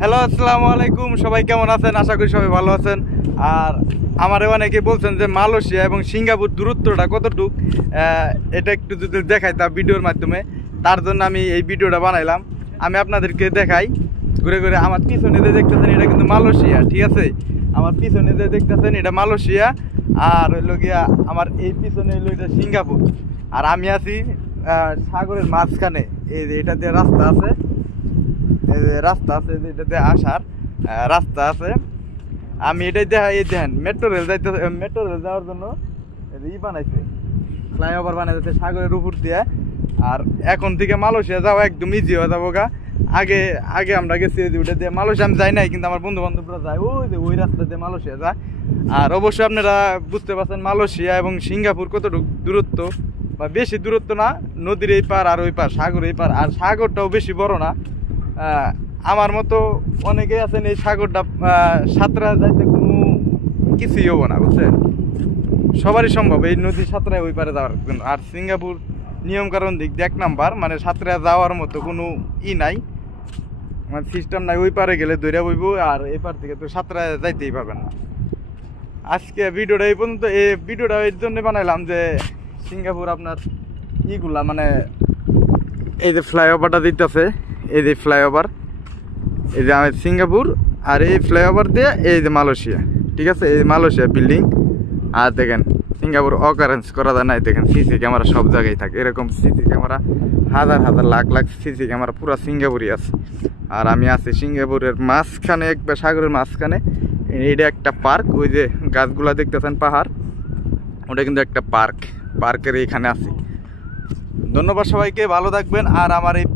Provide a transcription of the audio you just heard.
Hello, আসসালামু আলাইকুম। সবাই কেমন আছেন? আশা করি সবাই ভালো আছেন। আর আমারে অনেকে বলছেন যে মালয়েশিয়া এবং সিঙ্গাপুর দূরত্বটা কতটুক, এটা একটু যদি দেখাইতাম ভিডিওর মাধ্যমে, তার জন্য আমি এই ভিডিওটা বানাইলাম। আমি আপনাদেরকে দেখাই ঘুরে ঘুরে। আমার পিছনে যে দেখতেছেন এটা কিন্তু মালয়েশিয়া, ঠিক আছে? আমার পিছনে যে দেখতেছেন এটা মালয়েশিয়া, আর হইল গিয়া আমার এই পিছনে হইলো এটা সিঙ্গাপুর। আর আমি আছি সাগরের মাঝখানে। এই যে এটা দিয়ে রাস্তা আছে, রাস্তা আছে, এটাতে আসার রাস্তা আছে। আমি এটাই দেখা, এই দেখেন মেট্রো রেল যাইতে, মেট্রো রেল যাওয়ার জন্য বানাইছে, ফ্লাইওভার বানাইছে সাগরের উপর দিয়ে। আর এখন থেকে মালয়েশিয়া যাওয়া একদম ইজি হয়ে যাবো গা। আগে আগে আমরা গেছি ওইটা দিয়ে মালয়েশিয়া, আমি যাই নাই, কিন্তু আমার বন্ধু বান্ধবরা যায় ওই যে ওই রাস্তা দিয়ে মালয়েশিয়া যায়। আর অবশ্যই আপনারা বুঝতে পারছেন মালয়েশিয়া এবং সিঙ্গাপুর কতটুকু দূরত্ব, বা বেশি দূরত্ব না, নদীর এই পার আর ওই পার, সাগর এই পার। আর সাগরটাও বেশি বড় না। আমার মতো অনেকেই আছেন এই সাগরটা সাঁতরা যাইতে কোনো কিছুই হবো না, বুঝছেন? সবারই সম্ভব এই নদী সাঁতরায় ওই পারে যাওয়ার জন্য। আর সিঙ্গাপুর নিয়মকানুন দিক দিয়ে 1 নাম্বার, মানে সাঁতরা যাওয়ার মতো কোনো নাই, মানে সিস্টেম নাই। ওই পারে গেলে দৌড়া বইব, আর এই পার থেকে তো সাঁতরা যাইতেই পারবেন না। আজকে ভিডিওটা এই পর্যন্ত। এই ভিডিওটা এর জন্য বানাইলাম যে সিঙ্গাপুর আপনার ইগুলা, মানে এই যে ফ্লাইওভারটা দিতেছে, এই যে ফ্লাইওভার, এই যে আমাদের সিঙ্গাপুর, আর এই ফ্লাইওভার দিয়ে এই যে মালয়েশিয়া, ঠিক আছে? এই মালয়েশিয়া বিল্ডিং। আর দেখেন সিঙ্গাপুর অকারেন্স করা যায় নাই, দেখেন সিসি ক্যামেরা সব জায়গায় থাকে। এরকম সিসি ক্যামেরা হাজার হাজার লাখ লাখ সিসি ক্যামেরা পুরো সিঙ্গাপুরই আছে। আর আমি আছি সিঙ্গাপুরের মাঝখানে, একবার সাগরের মাঝখানে। এইটা একটা পার্ক, ওই যে গাছগুলা দেখতেছেন পাহাড়, ওটা কিন্তু একটা পার্ক। পার্কের এইখানে আছি। ধন্যবাদ সবাইকে, ভালো থাকবেন। আর আমার এই